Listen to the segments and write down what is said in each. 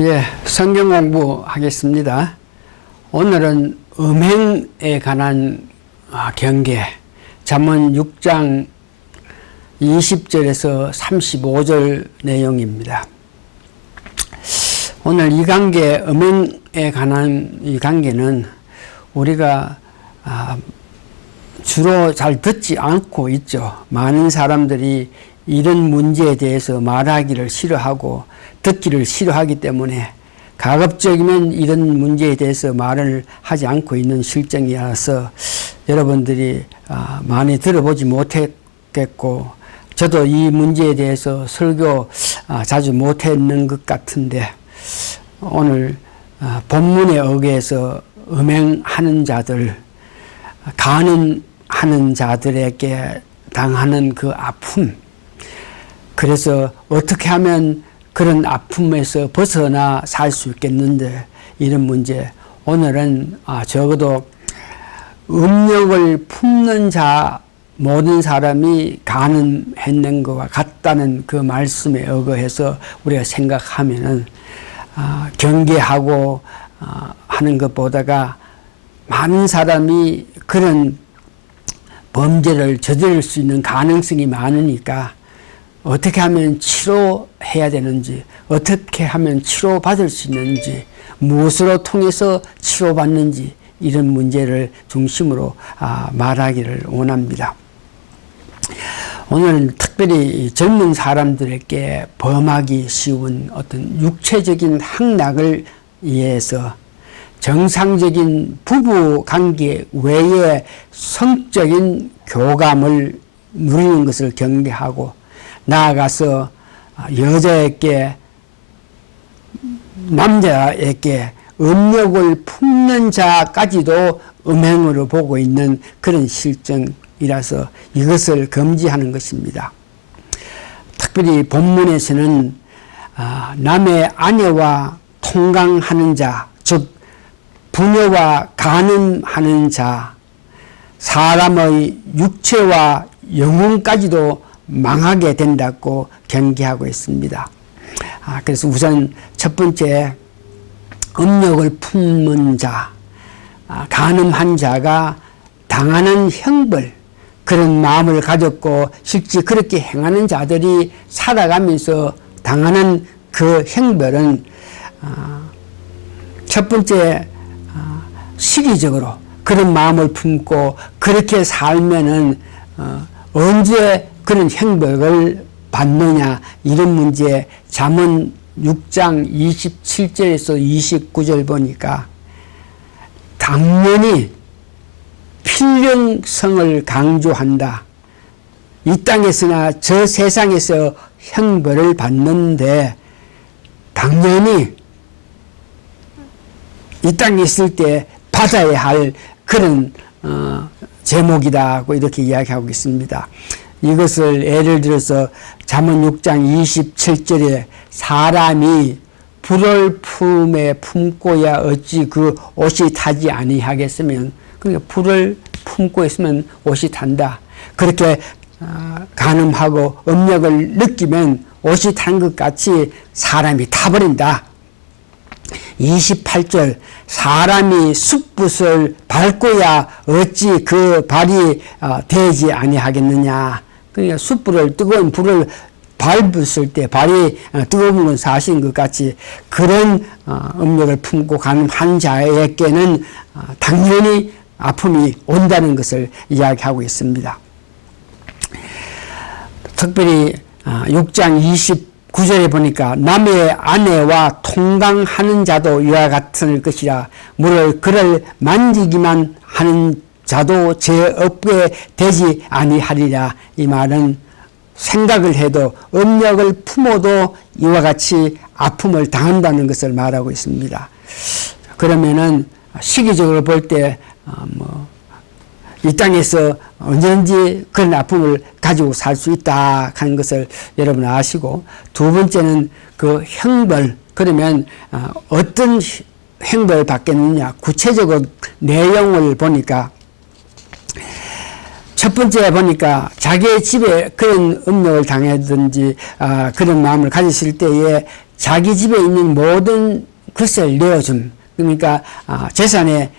예, 성경 공부하겠습니다. 오늘은 음행에 관한 경계, 잠언 6장 20절에서 35절 내용입니다. 오늘 이 관계, 음행에 관한 이 관계는 우리가 주로 잘 듣지 않고 있죠. 많은 사람들이 이런 문제에 대해서 말하기를 싫어하고 듣기를 싫어하기 때문에 가급적이면 이런 문제에 대해서 말을 하지 않고 있는 실정이라서 여러분들이 많이 들어보지 못했겠고, 저도 이 문제에 대해서 설교 자주 못했는 것 같은데, 오늘 본문에 의해서 음행하는 자들, 간음하는 자들에게 당하는 그 아픔, 그래서 어떻게 하면 그런 아픔에서 벗어나 살 수 있겠는데, 이런 문제, 오늘은 적어도 음욕을 품는 자 모든 사람이 간음했는 것과 같다는 그 말씀에 의거해서 우리가 생각하면은 경계하고 하는 것보다가 많은 사람이 그런 범죄를 저지를 수 있는 가능성이 많으니까 어떻게 하면 치료해야 되는지, 어떻게 하면 치료받을 수 있는지, 무엇으로 통해서 치료받는지, 이런 문제를 중심으로 말하기를 원합니다. 오늘은 특별히 젊은 사람들에게 범하기 쉬운 어떤 육체적인 향락을 위해서 정상적인 부부 관계 외에 성적인 교감을 누리는 것을 경계하고, 나아가서 여자에게, 남자에게 음욕을 품는 자까지도 음행으로 보고 있는 그런 실정이라서 이것을 금지하는 것입니다. 특별히 본문에서는 남의 아내와 통강하는 자, 즉 부녀와 간음하는 자, 사람의 육체와 영혼까지도 망하게 된다고 경계하고 있습니다. 그래서 우선 첫 번째, 음욕을 품는 자, 간음한 자가 당하는 형벌, 그런 마음을 가졌고 실제 그렇게 행하는 자들이 살아가면서 당하는 그 형벌은 첫 번째, 시기적으로 그런 마음을 품고 그렇게 살면은 언제 그런 형벌을 받느냐, 이런 문제. 잠언 6장 27절에서 29절 보니까 당연히 필령성을 강조한다. 이 땅에서나 저 세상에서 형벌을 받는데 당연히 이 땅에 있을 때 받아야 할 그런 제목이다고 이렇게 이야기하고 있습니다. 이것을 예를 들어서 잠언 6장 27절에 사람이 불을 품에 품고야 어찌 그 옷이 타지 아니하겠으면, 그러니까 불을 품고 있으면 옷이 탄다. 그렇게 간음하고 음욕을 느끼면 옷이 탄 것 같이 사람이 타버린다. 28절, 사람이 숯붓을 밟고야 어찌 그 발이 되지 아니하겠느냐. 그러니까 숯불을, 뜨거운 불을 밟았을 때 발이 뜨거운 건 사실인 것 같이 그런 음욕을 품고 간음한 자에게는 당연히 아픔이 온다는 것을 이야기하고 있습니다. 특별히 6장 29절에 보니까 남의 아내와 통강하는 자도 이와 같을 것이라, 무릇 그를 만지기만 하는 자도 죄 없게 되지 아니하리라. 이 말은 생각을 해도 음욕을 품어도 이와 같이 아픔을 당한다는 것을 말하고 있습니다. 그러면은 시기적으로 볼 때 이 땅에서 언제든지 그런 아픔을 가지고 살 수 있다 하는 것을 여러분 아시고, 두 번째는 그 형벌, 그러면 어떤 형벌을 받겠느냐, 구체적인 내용을 보니까 첫 번째 보니까 자기의 집에 그런 음욕을 당하든지 그런 마음을 가졌을 때에 자기 집에 있는 모든 것을 내어줌. 그러니까 재산에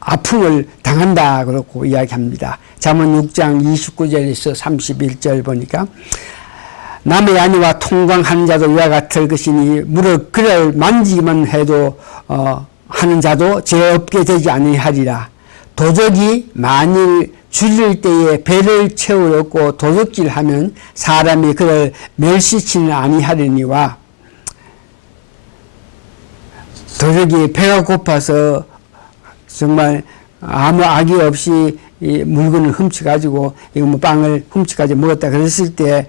아픔을 당한다 그렇고 이야기합니다. 잠언 6장 29절에서 31절 보니까 남의 아내와 통광하는 자도 이와 같을 것이니 무릇 그를 만지기만 해도 하는 자도 죄 없게 되지 아니하리라. 도적이 만일 줄일 때에 배를 채우려고 도둑질하면 사람이 그를 멸시치는 아니하리니와. 도적이 배가 고파서 정말 아무 악의 없이 이 물건을 훔쳐가지고 이거 뭐 빵을 훔쳐가지고 먹었다 그랬을 때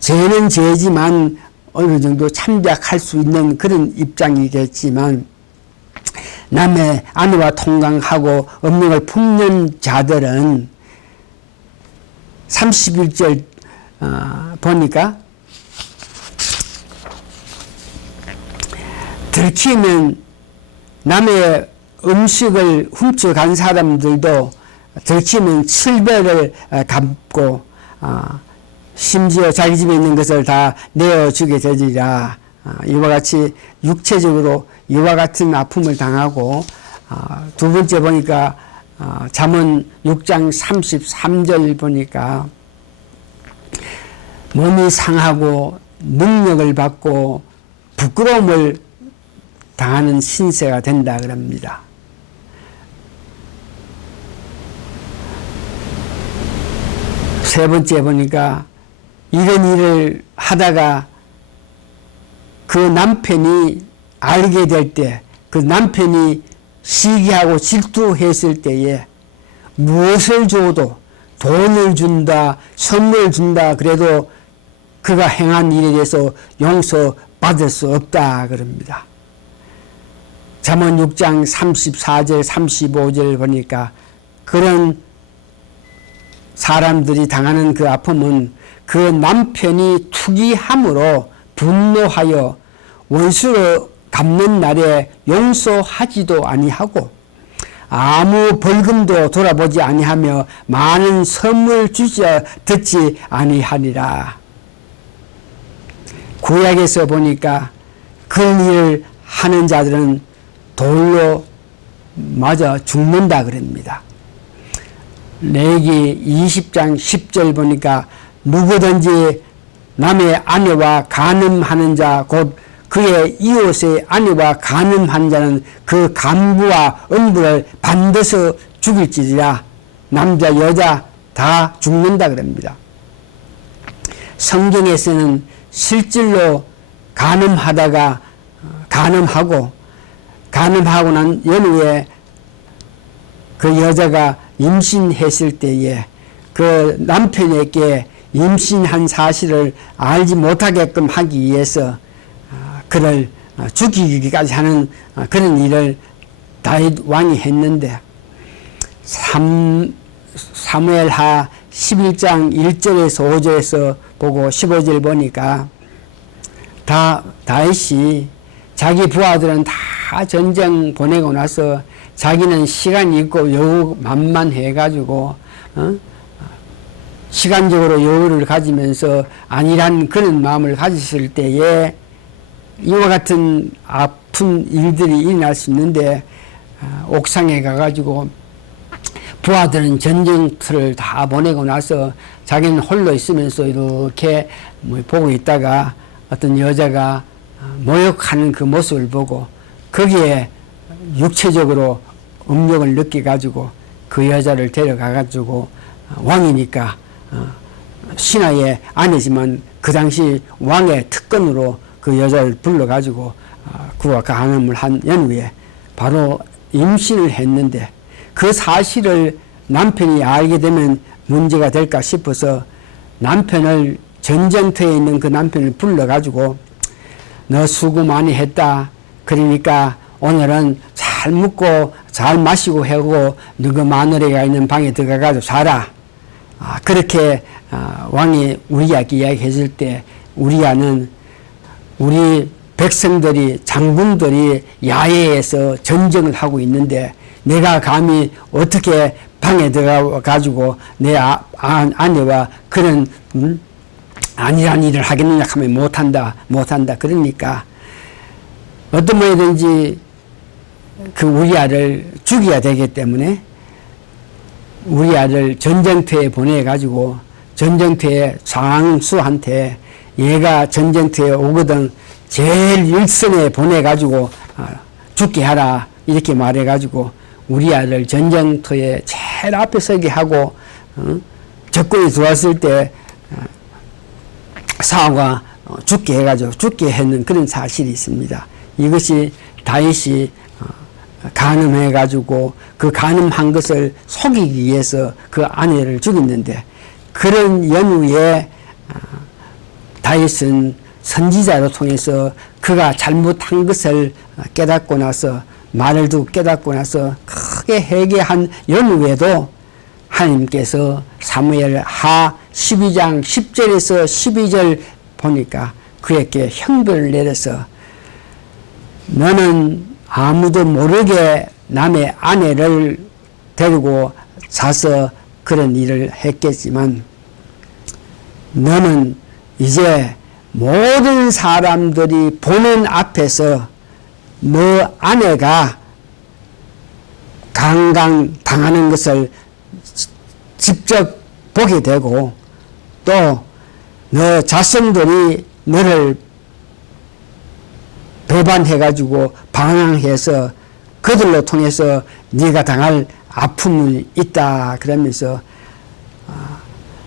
죄는 죄지만 어느 정도 참작할 수 있는 그런 입장이겠지만 남의 아내와 통강하고 음력을 품는 자들은 31절 보니까 들키면 남의 음식을 훔쳐간 사람들도 들키면 7배를 갚고 심지어 자기 집에 있는 것을 다 내어주게 되리라. 이와 같이 육체적으로 이와 같은 아픔을 당하고 두 번째 보니까 잠언 6장 33절 보니까 몸이 상하고 능력을 받고 부끄러움을 당하는 신세가 된다 그럽니다. 세 번째 보니까 이런 일을 하다가 그 남편이 알게 될 때, 그 남편이 시기하고 질투했을 때에 무엇을 줘도 돈을 준다, 선물 준다 그래도 그가 행한 일에 대해서 용서받을 수 없다 그럽니다. 잠언 6장 34절 35절 보니까 그런 사람들이 당하는 그 아픔은 그 남편이 투기함으로 분노하여 원수로 갚는 날에 용서하지도 아니하고 아무 벌금도 돌아보지 아니하며 많은 선물 주자 듣지 아니하니라. 구약에서 보니까 그런 일을 하는 자들은 돌로 맞아 죽는다 그럽니다. 레위기 20장 10절 보니까 누구든지 남의 아내와 간음하는 자 곧 그의 이웃의 아내와 간음한 자는 그 간부와 음부를 반드시 죽일지니라. 남자 여자 다 죽는다 그럽니다. 성경에서는 실질로 간음하다가 간음하고 난 연후에 그 여자가 임신했을 때에 그 남편에게 임신한 사실을 알지 못하게끔 하기 위해서 그를 죽이기까지 하는 그런 일을 다윗 왕이 했는데 사무엘하 11장 1절에서 5절에서 보고 15절 보니까 다윗이 자기 부하들은 다 전쟁 보내고 나서 자기는 시간이 있고 여유 만만해가지고 시간적으로 여유를 가지면서 안일한 그런 마음을 가졌을 때에 이와 같은 아픈 일들이 일어날 수 있는데 옥상에 가가지고 부하들은 전쟁터를 다 보내고 나서 자기는 홀로 있으면서 이렇게 보고 있다가 어떤 여자가 모욕하는 그 모습을 보고 거기에 육체적으로 음욕을 느껴가지고 그 여자를 데려가가지고 왕이니까 신하의 아내지만 그 당시 왕의 특권으로 그 여자를 불러가지고 그와 간음을 한 연후에 바로 임신을 했는데 그 사실을 남편이 알게 되면 문제가 될까 싶어서 남편을 전쟁터에 있는 그 남편을 불러가지고 너 수고 많이 했다. 그러니까 오늘은 잘 먹고 잘 마시고 하고 너그 마누라가 있는 방에 들어가가지고 자라. 그렇게 왕이 우리야에게 이야기했을 때 우리야는 우리 백성들이 장군들이 야외에서 전쟁을 하고 있는데 내가 감히 어떻게 방에 들어가 가지고 내 아내와 그런 아니란 일을 하겠느냐 하면 못한다. 그러니까 어떤 모양이든지 그 우리아를 죽여야 되기 때문에 우리아를 전쟁터에 보내가지고 전쟁터에 장수한테 얘가 전쟁터에 오거든 제일 일선에 보내가지고 죽게 하라 이렇게 말해가지고 우리아를 전쟁터에 제일 앞에 서게 하고 적군이 들어왔을 때 사울과 죽게 해가지고 죽게 했는 그런 사실이 있습니다. 이것이 다윗이 간음해가지고 그 간음한 것을 속이기 위해서 그 아내를 죽였는데 그런 연후에 다윗은 선지자로 통해서 그가 잘못한 것을 깨닫고 나서 말을 두고 깨닫고 나서 크게 회개한 연후에도 하나님께서 사무엘 하 12장 10절에서 12절 보니까 그에게 형벌을 내려서 너는 아무도 모르게 남의 아내를 데리고 자서 그런 일을 했겠지만 너는 이제 모든 사람들이 보는 앞에서 너 아내가 강간당하는 것을 직접 보게 되고 또 너 자손들이 너를 배반해가지고 방황해서 그들로 통해서 네가 당할 아픔이 있다 그러면서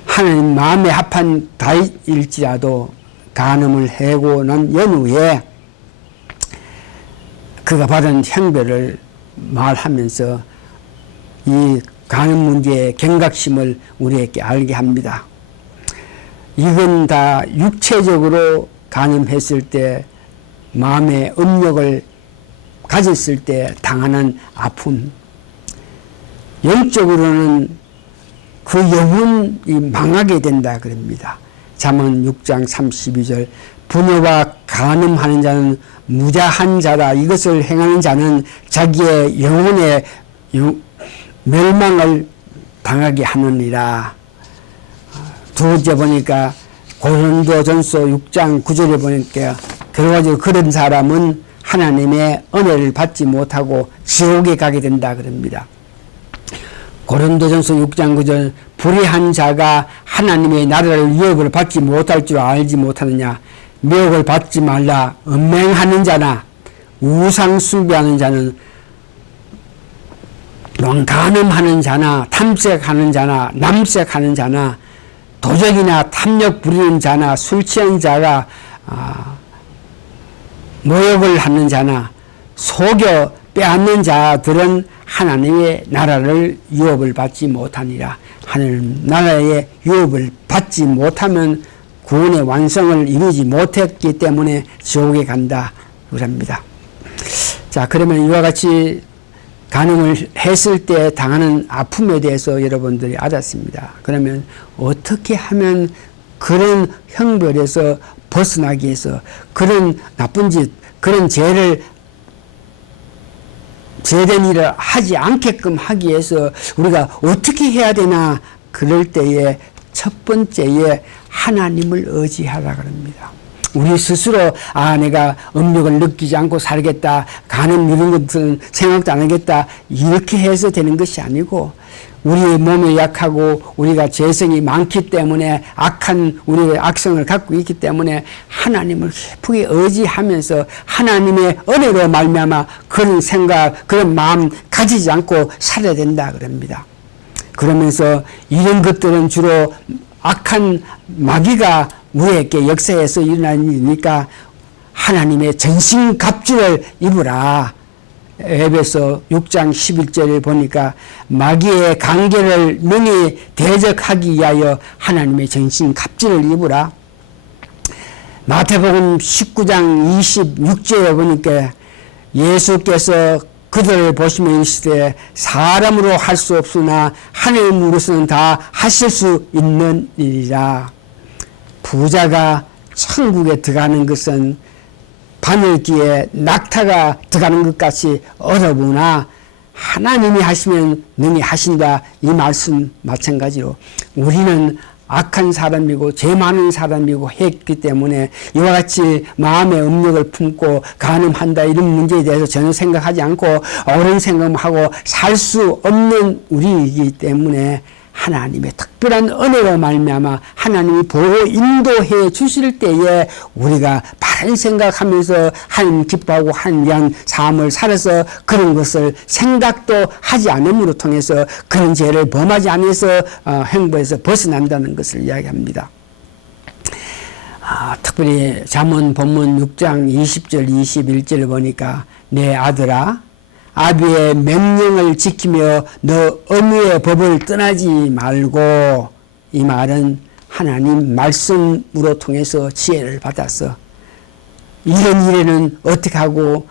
하나님 마음에 합한 다윗일지라도 간음을 해고 난 연후에 그가 받은 형벌을 말하면서 이 간음 문제의 경각심을 우리에게 알게 합니다. 이건 다 육체적으로 간음했을 때 마음의 음욕을 가졌을 때 당하는 아픔, 영적으로는 그 영혼이 망하게 된다 그럽니다. 잠언 6장 32절 분노와 간음하는 자는 무자한 자라 이것을 행하는 자는 자기의 영혼의 멸망을 당하게 하느니라. 두 번째 보니까 고린도전서 6장 9절에 보니까 결과적으로 그런 사람은 하나님의 은혜를 받지 못하고 지옥에 가게 된다 그럽니다. 고린도전서 6장 9절 불의한 자가 하나님의 나라를 유업을 받지 못할 줄 알지 못하느냐 미혹을 받지 말라. 음행하는 자나 우상 숭배하는 자는 간음하는 자나 탐색하는 자나 남색하는 자나 도적이나 탐욕 부리는 자나 술 취한 자가 모욕을 하는 자나 속여 빼앗는 자들은 하나님의 나라를 유업을 받지 못하니라. 하나님 나라의 유업을 받지 못하면 구원의 완성을 이루지 못했기 때문에 지옥에 간다 그럽니다. 자, 그러면 이와 같이 간음을 했을 때 당하는 아픔에 대해서 여러분들이 알았습니다. 그러면 어떻게 하면 그런 형벌에서 벗어나기 위해서 그런 나쁜 짓, 그런 죄된 일을 하지 않게끔 하기 위해서 우리가 어떻게 해야 되나 그럴 때에 첫 번째에 하나님을 의지하라 그럽니다. 우리 스스로 내가 음욕을 느끼지 않고 살겠다, 간음 이런 것은 생각도 안 하겠다 이렇게 해서 되는 것이 아니고 우리의 몸이 약하고 우리가 죄성이 많기 때문에 악한 우리의 악성을 갖고 있기 때문에 하나님을 깊게 의지하면서 하나님의 은혜로 말미암아 그런 생각, 그런 마음 가지지 않고 살아야 된다 그럽니다. 그러면서 이런 것들은 주로 악한 마귀가 우리에게 역사에서 일어나는 일이니까 하나님의 전신갑주를 입으라. 에베소 6장 11절을 보니까 마귀의 관계를 능히 대적하기 위하여 하나님의 전신갑주를 입으라. 마태복음 19장 26절에 보니까 예수께서 그들을 보시며 이르시되 사람으로 할 수 없으나 하나님으로서는 다 하실 수 있는 일이라. 부자가 천국에 들어가는 것은 바늘귀에 낙타가 들어가는 것 같이 어려우나 하나님이 하시면 능히 하신다. 이 말씀 마찬가지로 우리는 악한 사람이고 죄 많은 사람이고 했기 때문에 이와 같이 마음의 음욕을 품고 간음한다 이런 문제에 대해서 전혀 생각하지 않고 옳은 생각하고 살 수 없는 우리이기 때문에 하나님의 특별한 은혜로 말미암아 하나님이 보호 인도해 주실 때에 우리가 바른 생각하면서 하나님 기뻐하고 하나님 위한 삶을 살아서 그런 것을 생각도 하지 않음으로 통해서 그런 죄를 범하지 않아서 행보에서 벗어난다는 것을 이야기합니다. 특별히 잠언 본문 6장 20절 21절을 보니까 내 아들아 아비의 명령을 지키며 너 어미의 법을 떠나지 말고, 이 말은 하나님 말씀으로 통해서 지혜를 받아서 이런 일에는 어떻게 하고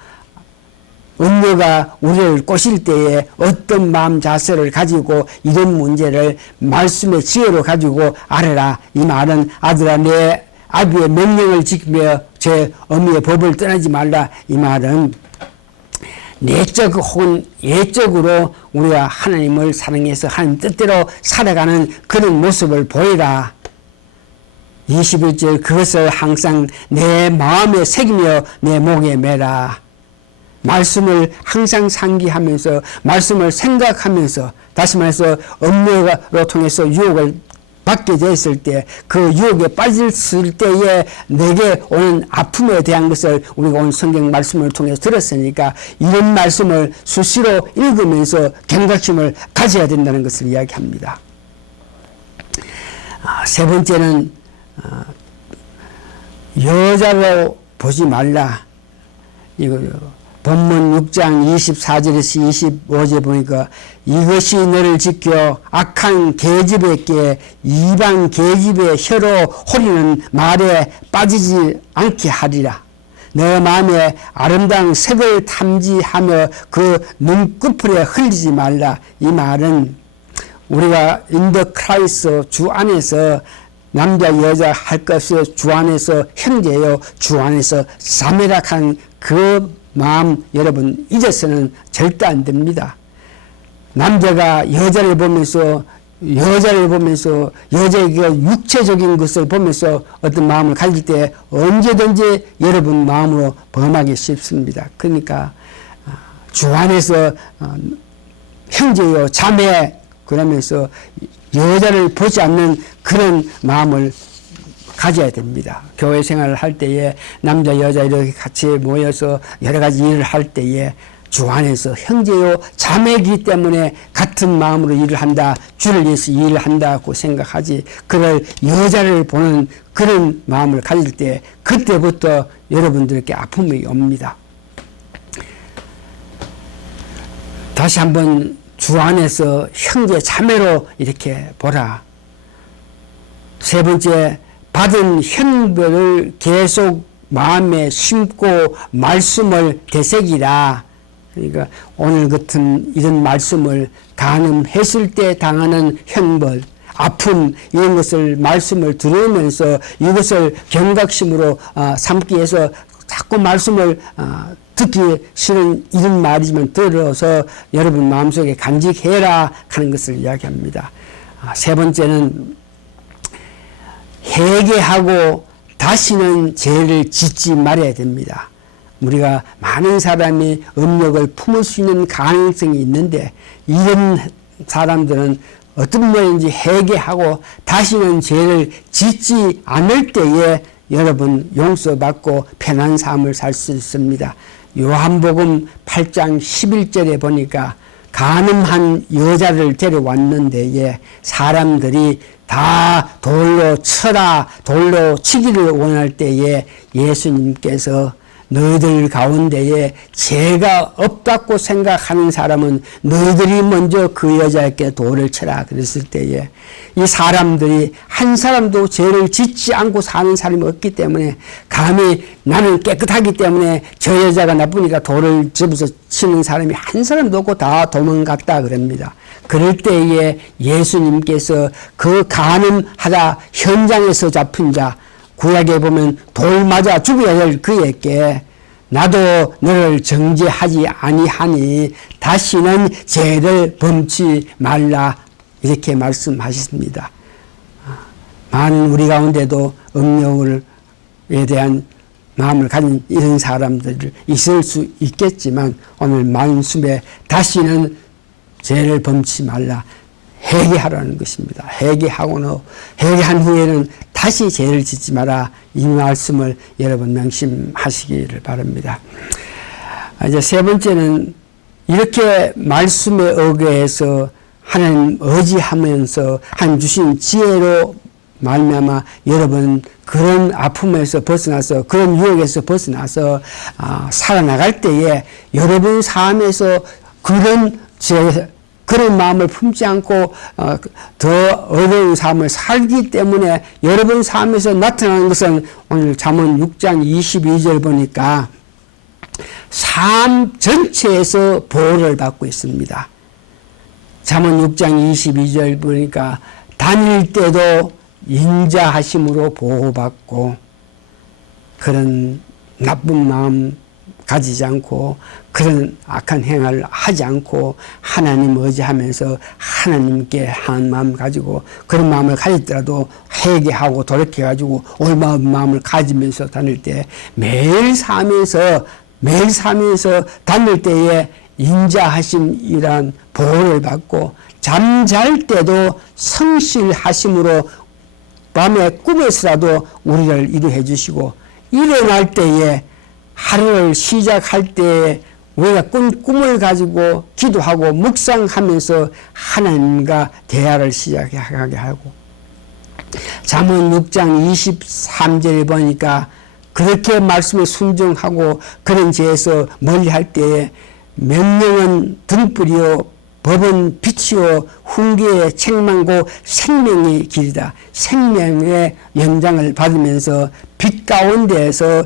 음녀가 우리를 꼬실 때에 어떤 마음 자세를 가지고 이런 문제를 말씀의 지혜로 가지고 알아라. 이 말은 아들아 내 아비의 명령을 지키며 제 어미의 법을 떠나지 말라. 이 말은 내적 혹은 예적으로 우리가 하나님을 사랑해서 하나님 뜻대로 살아가는 그런 모습을 보이라. 21절 그것을 항상 내 마음에 새기며 내 목에 매라. 말씀을 항상 상기하면서 말씀을 생각하면서 다시 말해서 음료로 통해서 유혹을 받게 됐을 때 그 유혹에 빠졌을 때에 내게 오는 아픔에 대한 것을 우리가 오늘 성경 말씀을 통해서 들었으니까 이런 말씀을 수시로 읽으면서 경각심을 가져야 된다는 것을 이야기합니다. 세 번째는 여자로 보지 말라. 이거 본문 6장 24절에서 25절 보니까 이것이 너를 지켜 악한 계집에게 이방 계집의 혀로 호리는 말에 빠지지 않게 하리라. 너 마음에 아름다운 색을 탐지하며 그 눈꺼풀에 흘리지 말라. 이 말은 우리가 인더 크라이스트 주 안에서 남자 여자 할 것 없이 주 안에서 형제요 주 안에서 자매락한 그 마음 여러분 잊어서는 절대 안 됩니다. 남자가 여자를 보면서 여자의 그 육체적인 것을 보면서 어떤 마음을 가질 때 언제든지 여러분 마음으로 범하기 쉽습니다. 그러니까 주 안에서 형제요 자매 그러면서 여자를 보지 않는 그런 마음을 가져야 됩니다. 교회 생활을 할 때에 남자 여자 이렇게 같이 모여서 여러 가지 일을 할 때에 주 안에서 형제요 자매이기 때문에 같은 마음으로 일을 한다. 주를 위해서 일을 한다고 생각하지 그걸 여자를 보는 그런 마음을 가질 때 그때부터 여러분들께 아픔이 옵니다. 다시 한번 주 안에서 형제 자매로 이렇게 보라. 세 번째 받은 형벌을 계속 마음에 심고 말씀을 되새기라. 그러니까 오늘 같은 이런 말씀을 간음했을 때 당하는 형벌, 아픔 이런 것을 말씀을 들으면서 이것을 경각심으로 삼기 위해서 자꾸 말씀을 듣기 싫은 이런 말이지만 들어서 여러분 마음속에 간직해라 하는 것을 이야기합니다. 세 번째는 회개하고 다시는 죄를 짓지 말아야 됩니다. 우리가 많은 사람이 음욕을 품을 수 있는 가능성이 있는데 이런 사람들은 어떤 모양인지 회개하고 다시는 죄를 짓지 않을 때에 여러분 용서받고 편한 삶을 살 수 있습니다. 요한복음 8장 11절에 보니까 간음한 여자를 데려왔는데 사람들이 다 돌로 쳐라 돌로 치기를 원할 때에 예수님께서 너희들 가운데에 죄가 없다고 생각하는 사람은 너희들이 먼저 그 여자에게 돌을 쳐라 그랬을 때에 이 사람들이 한 사람도 죄를 짓지 않고 사는 사람이 없기 때문에 감히 나는 깨끗하기 때문에 저 여자가 나쁘니까 돌을 집어서 치는 사람이 한 사람도 없고 다 도망갔다 그럽니다. 그럴 때에 예수님께서 그 간음하다 현장에서 잡힌 자 구약에 보면 돌 맞아 죽어야 할 그에게 나도 너를 정죄하지 아니하니 다시는 죄를 범치 말라 이렇게 말씀하셨습니다. 많은 우리 가운데도 음욕에 대한 마음을 가진 이런 사람들 있을 수 있겠지만 오늘 말씀에 다시는 죄를 범치 말라 회개하라는 것입니다. 회개한 후에는 다시 죄를 짓지 마라. 이 말씀을 여러분 명심하시기를 바랍니다. 이제 세 번째는 이렇게 말씀에 의거해서 하나님 의지하면서 하나님 주신 지혜로 말미암아 여러분 그런 아픔에서 벗어나서 그런 유혹에서 벗어나서 살아나갈 때에 여러분 삶에서 그런 마음을 품지 않고 더 어려운 삶을 살기 때문에 여러분 삶에서 나타나는 것은 오늘 잠언 6장 22절 보니까 삶 전체에서 보호를 받고 있습니다. 잠언 6장 22절 보니까 다닐 때도 인자하심으로 보호받고 그런 나쁜 마음 가지지 않고 그런 악한 행위를 하지 않고 하나님 의지하면서 하나님께 한 마음 가지고 그런 마음을 가졌더라도 회개하고 돌이켜가지고 올바른 마음을 가지면서 다닐 때 매일 삶에서 다닐 때에 인자하심이란 보호를 받고 잠잘 때도 성실하심으로 밤에 꿈에서라도 우리를 이루해 주시고 일어날 때에 하루를 시작할 때에 우리가 꿈을 가지고 기도하고 묵상하면서 하나님과 대화를 시작하게 하고 잠언 6장 23절에 보니까 그렇게 말씀에 순종하고 그런 죄에서 멀리할 때에 명령은 등불이요 법은 빛이요 훈계의 책망고 생명의 길이다. 생명의 영장을 받으면서 빛 가운데에서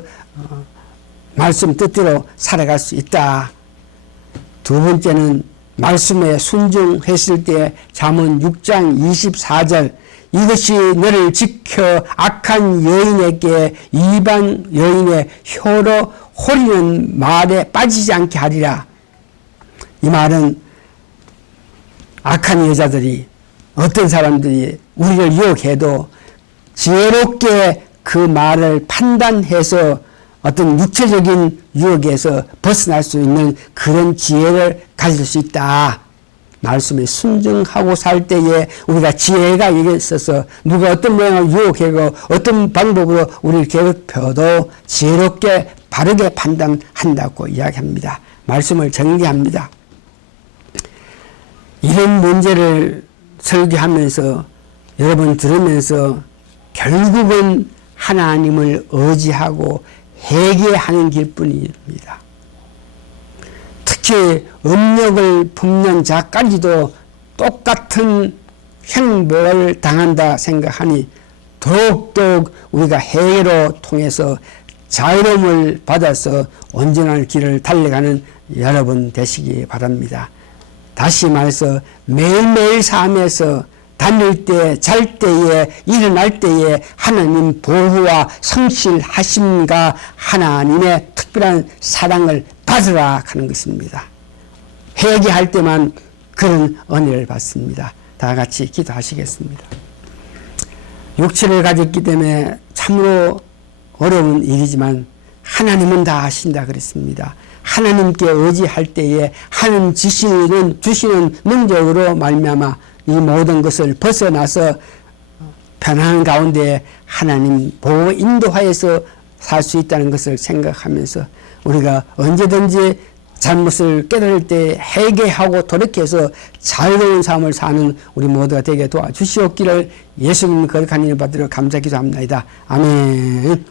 말씀 뜻대로 살아갈 수 있다. 두 번째는 말씀에 순종했을 때 잠언 6장 24절 이것이 너를 지켜 악한 여인에게 이방 여인의 혀로 호리는 말에 빠지지 않게 하리라. 이 말은 악한 여자들이 어떤 사람들이 우리를 유혹해도 지혜롭게 그 말을 판단해서 어떤 육체적인 유혹에서 벗어날 수 있는 그런 지혜를 가질 수 있다. 말씀에 순종하고 살 때에 우리가 지혜가 있어서 누가 어떤 모양으로 유혹하고 어떤 방법으로 우리를 괴롭혀도 지혜롭게 바르게 판단한다고 이야기합니다. 말씀을 정리합니다. 이런 문제를 설교하면서 여러분 들으면서 결국은 하나님을 의지하고 회개하는 길뿐입니다. 특히 음력을 품는 자까지도 똑같은 행복을 당한다 생각하니 더욱더욱 우리가 회개로 통해서 자유로움을 받아서 온전한 길을 달려가는 여러분 되시기 바랍니다. 다시 말해서 매일매일 삶에서 다닐 때, 잘 때에, 일어날 때에 하나님 보호와 성실하심과 하나님의 특별한 사랑을 받으라 하는 것입니다. 회개할 때만 그런 은혜를 받습니다. 다 같이 기도하시겠습니다. 육체를 가졌기 때문에 참으로 어려운 일이지만 하나님은 다 하신다 그랬습니다. 하나님께 의지할 때에 하나님 주시는 능력으로 말미암아 이 모든 것을 벗어나서 편안한 가운데 하나님 보호 인도하여서 살 수 있다는 것을 생각하면서 우리가 언제든지 잘못을 깨달을 때 회개하고 돌이켜서 자유로운 삶을 사는 우리 모두가 되게 도와주시옵기를 예수님 거룩한 이름 받들어 감사 기도합니다. 아멘.